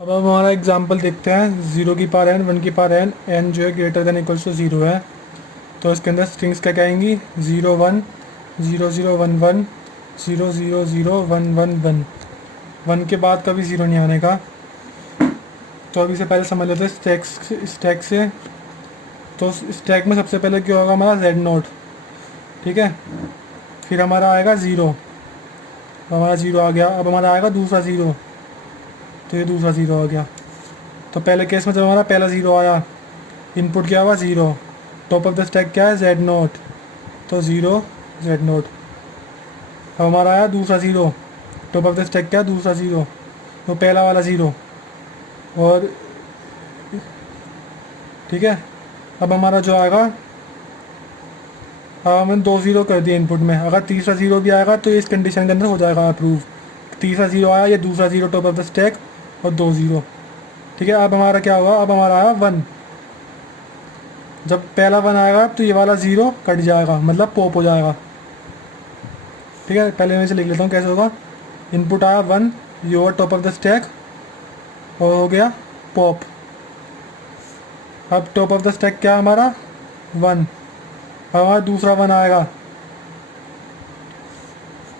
अब हम हमारा एग्जाम्पल देखते हैं। 0 की पावर n, 1 की पावर n, n जो है ग्रेटर देन इक्वल्स टू 0 है। तो इसके अंदर स्ट्रिंग्स क्या क्या आएंगी? 0 1, 0 0 1 1, 0 0 0 1 1 1। 1 के बाद कभी 0 नहीं आने का। तो अभी से पहले समझ लेते हैं स्टैक से। तो स्टैक में सबसे पहले क्या होगा? हमारा z नोट, ठीक है। फिर हमारा आएगा 0, हमारा 0 आ गया। अब हमारा आएगा दूसरा 0, तो ये दूसरा 0 आ गया। तो पहले केस में जब हमारा पहला 0 आया, इनपुट क्या हुआ? 0। टॉप ऑफ द स्टैक क्या है? z नोट, तो 0 z नोट। अब हमारा आया दूसरा 0, टॉप ऑफ द स्टैक क्या है? दूसरा 0, तो पहला वाला 0। और ठीक है, अब हमारा जो आएगा, अब हमने 2 0 कर दिए इनपुट में। अगर तीसरा 0 भी आएगा तो ये इस कंडीशन के अंदर हो जाएगा अप्रूव। तीसरा 0 आया, ये दूसरा 0 टॉप ऑफ द स्टैक और 2 0, ठीक है। अब हमारा क्या होगा? अब हमारा आया 1। जब पहला 1 आएगा तो ये वाला 0 कट जाएगा, मतलब पॉप हो जाएगा, ठीक है। पहले मैं इसे लिख लेता हूँ कैसे होगा। इनपुट आया 1, ये over top of the stack और हो गया पॉप। अब टॉप ऑफ द स्टैक क्या है हमारा? 1। अब हमारा दूसरा 1 आएगा,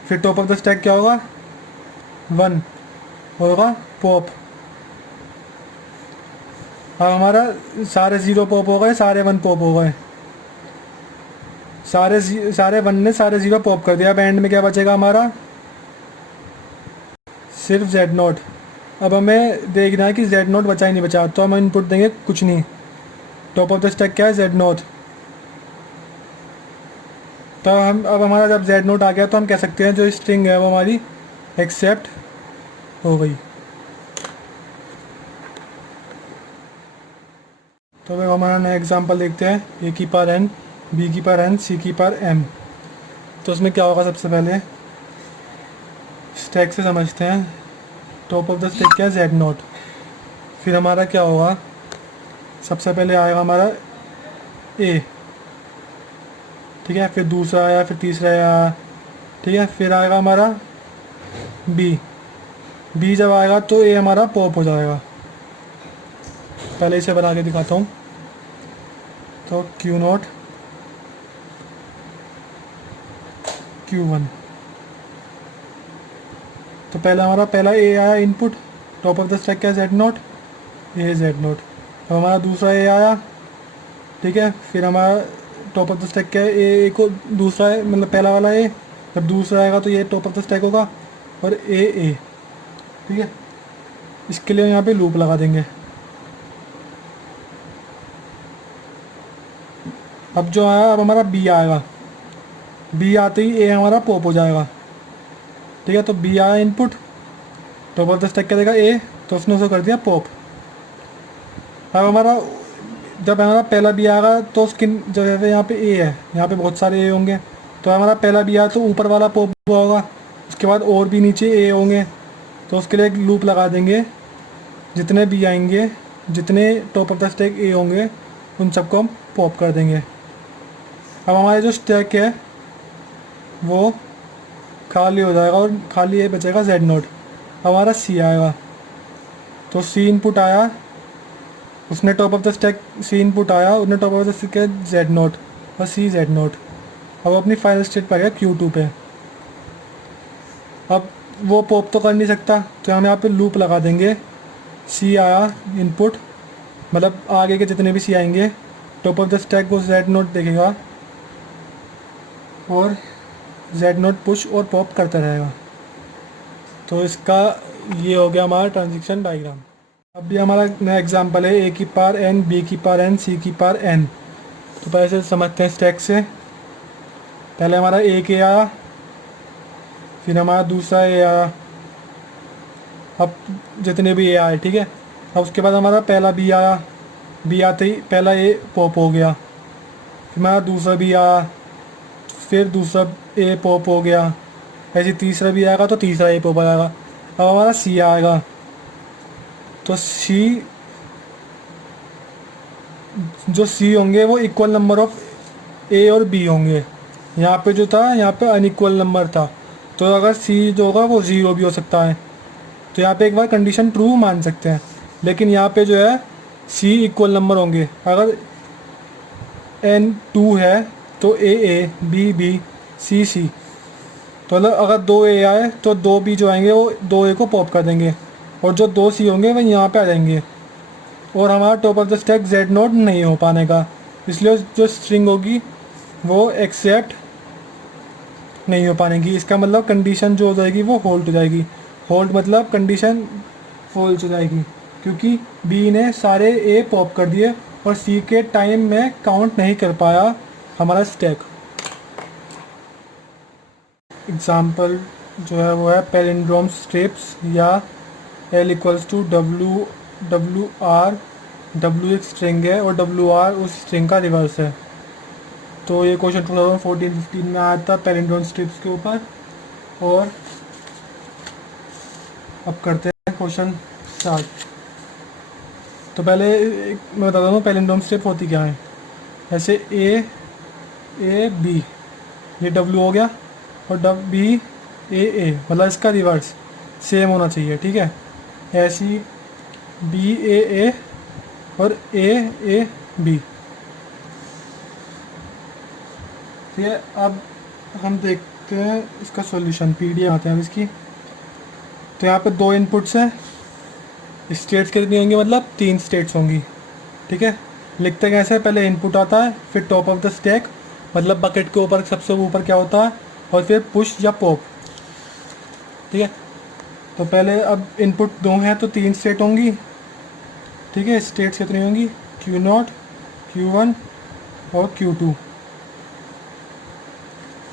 फिर टॉप ऑफ द स्टैक क्या होगा? 1 होगा पॉप। अब हमारा सारे 0 पॉप हो गए, सारे 1 पॉप हो गए। सारे 1 ने सारे 0 पॉप कर दिया। अब एंड में क्या बचेगा हमारा? सिर्फ z नोट। अब हमें देखना है कि z नोट बचा ही नहीं बचा, तो हम इनपुट देंगे कुछ नहीं। टॉप ऑफ द स्टैक क्या है? z note. तो हम अब हमारा जब z नोट आ गया तो हम कह सकते हैं जो स्ट्रिंग है वो हमारी एक्सेप्ट हो गई। तो अब हमारा नया एग्जांपल देखते हैं। a की पावर n, b की पावर n, c की पावर m। तो उसमें क्या होगा? सबसे पहले स्टैक से समझते हैं। टॉप ऑफ द स्टैक क्या है? z note. फिर हमारा क्या होगा? सबसे पहले आएगा हमारा a, ठीक है। फिर दूसरा आया, फिर तीसरा आया, ठीक है। फिर आएगा हमारा b जब आएगा तो a हमारा पॉप हो जाएगा। पहले इसे बना के दिखाता हूँ। तो q नोट q1। तो पहले हमारा पहला a आया input, top of the stack क्या है? z note, a z note. अब हमारा दूसरा a आया, ठीक है। फिर हमारा टॉप ऑफ द स्टैक क्या है? a को दूसरा है, मतलब पहला वाला a। जब दूसरा आएगा तो ये टॉप ऑफ द स्टैक होगा और a, ठीक है। इसके लिए यहाँ पे लूप लगा देंगे। अब जो आया, अब हमारा b आएगा। b आते ही a हमारा पॉप हो जाएगा, ठीक है। तो b आया input, top of the stack क्या देगा? a, तो उसने उसे कर दिया पॉप। अब हमारा जब हमारा पहला b आएगा तो उसकी जगह पे यहाँ पे a है, यहाँ पे बहुत सारे a होंगे। तो हमारा पहला b आया तो ऊपर वाला पॉप हुआ होगा, उसके बाद और भी नीचे a होंगे। तो उसके लिए एक लूप लगा देंगे। जितने b आएंगे, जितने top of the stack a होंगे, उन सबको हम पॉप कर देंगे। अब हमारे जो स्टैक है वो खाली हो जाएगा और खाली ये बचेगा z नोट। हमारा c आएगा, तो c इनपुट आया, उसने top of the stack c input आया, उसने top of the stack z note और c z नोट। अब अपनी फाइनल स्टेट पर गया q2 पे। अब वो पॉप तो कर नहीं सकता, तो हम यहाँ पे लूप लगा देंगे। c आया इनपुट, मतलब आगे के जितने भी c आएंगे, टॉप ऑफ द स्टैक को z नोट देखेगा और z नोट पुश और पॉप करता रहेगा। तो इसका ये हो गया हमारा ट्रांजिशन डायग्राम। अब भी हमारा नया एग्जांपल है। a की पावर n, b की पावर n, c की पावर n। तो पहले से समझते हैं स्टैक से। पहले हमारा a आया, फिर हमारा दूसरा a आया। अब जितने भी a आए, ठीक है। अब उसके बाद हमारा पहला b आया, b आते ही पहला a पॉप हो गया। फिर हमारा दूसरा b आया, फिर दूसरा a पॉप हो गया। ऐसे तीसरा भी आएगा तो तीसरा a पॉप आएगा। अब हमारा c आएगा, तो c, जो c होंगे वो इक्वल नंबर ऑफ a और b होंगे। यहाँ पे जो था, यहाँ पे अनइक्वल नंबर था, तो अगर c जो होगा वो 0 भी हो सकता है। तो यहाँ पे एक बार कंडीशन ट्रू मान सकते हैं, लेकिन यहाँ पे जो है सी इक्वल नंबर होंगे। अगर एन टू है तो ए बी बी सी सी, तो मतलब अगर दो ए आए तो दो बी जो आएंगे वो दो ए को पॉप कर देंगे, और जो दो सी होंगे वो यहाँ पे आ जाएंगे, और हमारा top of the stack Z note नहीं हो पाने का, इसलिए जो स्ट्रिंग होगी वो एक्सेप्ट नहीं हो पाने की। इसका मतलब कंडीशन जो हो जाएगी वो होल्ड हो जाएगी। होल्ड मतलब कंडीशन फॉल्स हो जाएगी, क्योंकि बी ने सारे ए पॉप कर दिए और सी के टाइम में काउंट नहीं कर पाया हमारा स्टैक। एग्जाम्पल जो है वो है पैलिंड्रोम स्ट्रिप्स, या L equals to W R, W एक स्ट्रिंग है और डब्ल्यू आर उस स्ट्रिंग का रिवर्स है। तो ये क्वेश्चन 2014-15 में आया था पैलिंड्रोम स्ट्रिप्स के ऊपर। और अब करते हैं क्वेश्चन स्टार्ट। तो पहले मैं बता दूँ पैलिंड्रोम स्ट्रिप होती क्या है। ऐसे ए बी, ये डब्ल्यू हो गया, और बी ए मतलब इसका रिवर्स सेम होना चाहिए, ठीक है। ऐसी बी ए और ए बी, ठीक है। अब हम देखते हैं इसका सॉल्यूशन, पीडीएफ आते हैं इसकी। तो यहाँ पे दो इनपुट्स हैं, स्टेट्स कितनी होंगी, मतलब 3 स्टेट्स होंगी, ठीक है। लिखते कैसे, पहले इनपुट आता है, फिर टॉप ऑफ द स्टैक मतलब बकेट के ऊपर सबसे ऊपर क्या होता है, और फिर पुश या पॉप, ठीक है। तो पहले अब इनपुट 2 हैं तो 3 स्टेट होंगी, ठीक है। स्टेट्स कितनी होंगी, Q0, Q1 और Q2,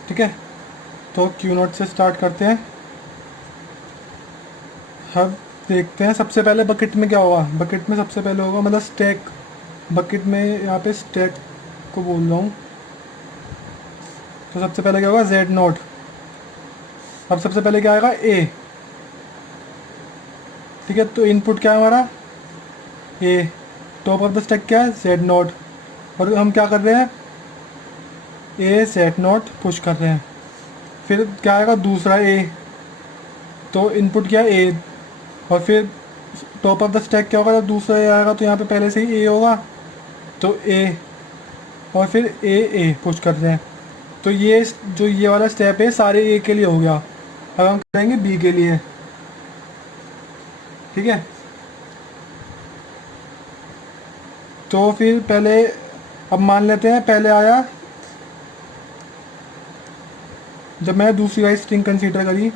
ठीक है। तो Q0 से स्टार्ट करते हैं। अब देखते हैं सबसे पहले बकेट में क्या होगा। बकेट में सबसे पहले होगा मतलब स्टैक, बकेट में यहाँ पे स्टैक को बोल रहा हूँ। तो सबसे पहले क्या होगा, Z0। अब सबसे पहले क्या आएगा, A, ठीक है। तो इनपुट क्या है हमारा, A, top of the stack क्या है, Z0, और हम क्या कर रहे हैं, A Z0 पुश कर रहे हैं। फिर क्या आएगा दूसरा A, तो इनपुट क्या है A, और फिर टॉप ऑफ द स्टैक क्या होगा, जब दूसरा ए आएगा तो यहाँ पे पहले से ही ए होगा, तो ए, और फिर ए पुश कर रहे हैं। तो ये जो ये वाला स्टेप है सारे ए के लिए हो गया। अब हम करेंगे बी के लिए, ठीक है। तो फिर पहले अब मान लेते हैं पहले आया, जब मैं दूसरी वाली स्ट्रिंग कंसीडर करी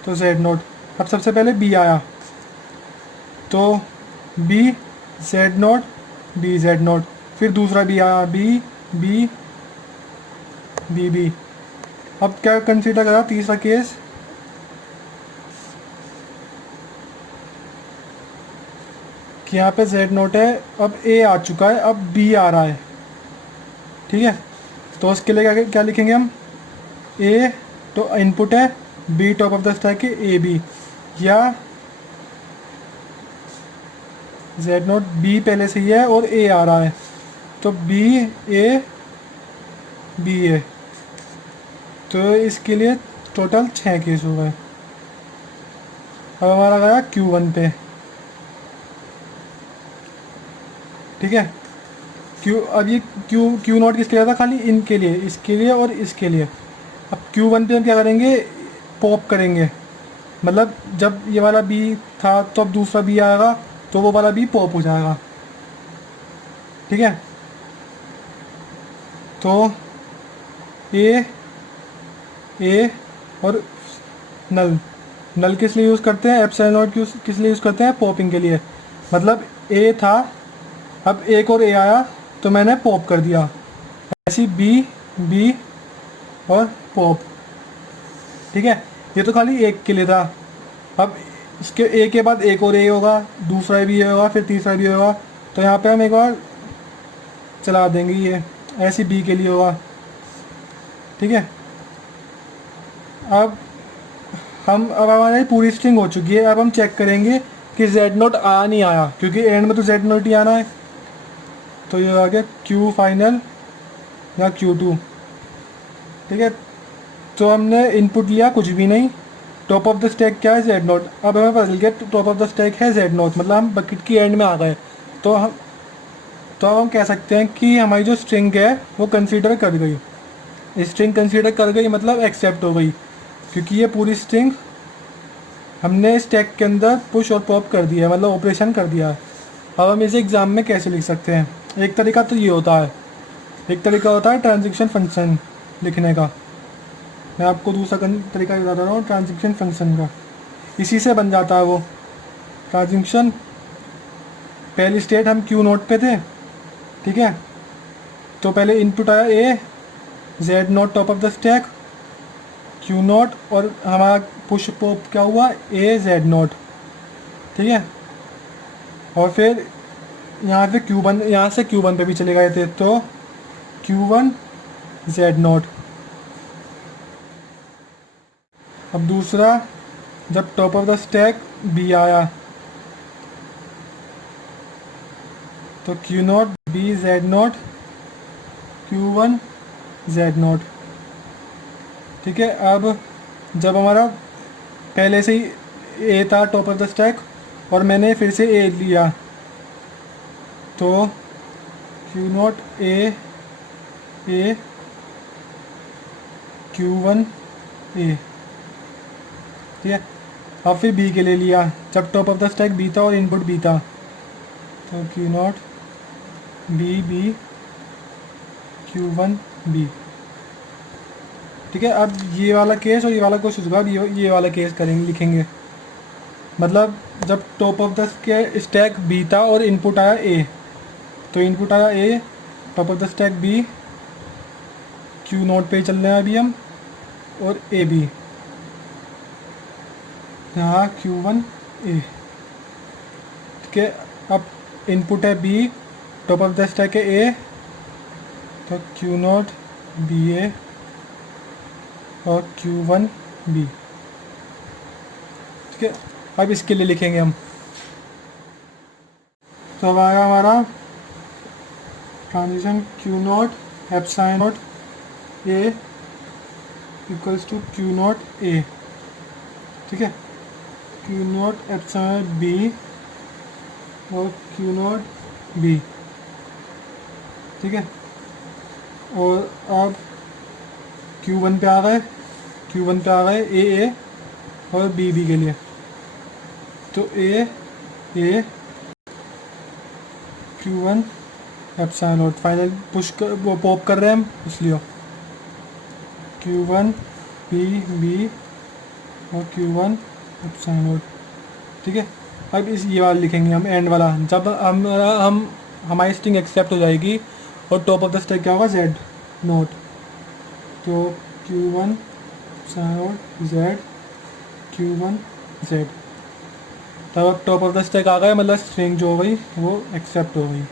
तो Z0। अब सबसे पहले B आया, तो B Z0 B Z0, फिर दूसरा B आया, B B B B। अब क्या कंसीडर करा तीसरा केस, कि यहाँ पे Z0 है, अब A आ चुका है, अब B आ रहा है, ठीक है। तो उसके लिए क्या क्या लिखेंगे हम, A तो इनपुट है, B top of the stack है ए बी, या Z0 B पहले से ही है और A आ रहा है, तो B A B A। तो इसके लिए टोटल 6 केस हो गए। अब हमारा गया Q1 पे, ठीक है। अब ये Q0 किसके लिए था, खाली इनके लिए, इसके लिए और इसके लिए। अब Q1 पे हम क्या करेंगे, पॉप करेंगे, मतलब जब ये वाला बी था तो अब दूसरा बी आएगा तो वो वाला बी पॉप हो जाएगा, ठीक है। तो ए और नल किस लिए यूज़ करते हैं, एप्सिलॉन नॉट किस लिए यूज़ करते हैं, पॉपिंग के लिए। मतलब ए था, अब एक और ए आया तो मैंने पॉप कर दिया, ऐसी बी और पॉप, ठीक है। ये तो खाली एक के लिए था। अब इसके ए के बाद एक और ए होगा, दूसरा भी होगा, फिर तीसरा भी होगा, तो यहाँ पे हम एक बार चला देंगे, ये ऐसी बी के लिए होगा, ठीक है। अब हमारी पूरी स्ट्रिंग हो चुकी है। अब हम चेक करेंगे कि Z0 आया नहीं आया, क्योंकि एंड में तो Z0 ही आना है। तो ये आ गया Q फाइनल या Q2, ठीक है। तो हमने इनपुट लिया कुछ भी नहीं, टॉप ऑफ द स्टैक क्या है जेड नोट। अब हमें पता चल गया टॉप ऑफ द स्टैक है जेड नोट, मतलब हम बकेट की एंड में आ गए। तो हम कह सकते हैं कि हमारी जो स्ट्रिंग है वो कंसीडर कर गई, स्ट्रिंग कंसीडर कर गई मतलब एक्सेप्ट हो गई, क्योंकि ये पूरी स्ट्रिंग हमने स्टैक के अंदर पुश और पॉप कर दिया है, मतलब ऑपरेशन कर दिया है। अब हम इसे एग्ज़ाम में कैसे लिख सकते हैं? एक तरीका तो ये होता है, एक तरीका होता है ट्रांजैक्शन फंक्शन लिखने का। मैं आपको दूसरा तरीका बता रहा हूँ ट्रांजैक्शन फंक्शन का। इसी से बन जाता है वो ट्रांजैक्शन। पहली स्टेट हम क्यू नोट पे थे, ठीक है, तो पहले इनपुट आया A, Z naught top of the stack, Q naught, और हमारा पुश पॉप क्या हुआ ए जेड नोट, ठीक है। और फिर यहाँ पे Q1, यहाँ से Q1 पे भी चले गए थे, तो Q1 जेड नोट। अब दूसरा, जब top of the stack B आया तो Q note B Z note, Q1 Z note, ठीक है। अब जब हमारा पहले से ही ए था टॉप ऑफ द स्टैक और मैंने फिर से ए लिया, तो Q नोट ए Q1 ए, ठीक है। अब फिर बी के लिए लिया, जब top of the stack B था और इनपुट बी था, तो Q note B Q1 B, ठीक है। अब ये वाला केस और ये वाला कोशिश होगा, अब ये वाला केस करेंगे, लिखेंगे। मतलब जब top of the stack B था और इनपुट आया ए, तो इनपुट आया A, top of the stack B, Q naught पे चल रहे हैं अभी हम, और ए बी, यहाँ Q1 ए, ठीक है। अब इनपुट है B, top of the stack है ए, तो क्यू नोट बी ए और Q1 बी, ठीक है। अब इसके लिए लिखेंगे हम, तो अब आएगा हमारा transition Q naught epsilon naught A equals to Q naught A, ठीक है। Q नोट एप्सिलॉन बी और Q नोट बी, ठीक है। और अब Q1 पे आ गए, Q1 पे आ गए ए और बी के लिए, तो ए Q1 epsilon note, final push कर वो पॉप कर रहे हैं हम, इसलिए Q1 बी और Q1 एप्सिलॉन नोट, ठीक है। अब इस ये वाला लिखेंगे हम एंड वाला, जब हम हमारी स्ट्रिंग एक्सेप्ट हो जाएगी और टॉप ऑफ द स्टैक क्या होगा जेड नोट, तो Q1 epsilon note Z Q1 Z, तब अब टॉप ऑफ द स्टैक आ गए, मतलब स्ट्रिंग जो हो गई वो एक्सेप्ट हो गई।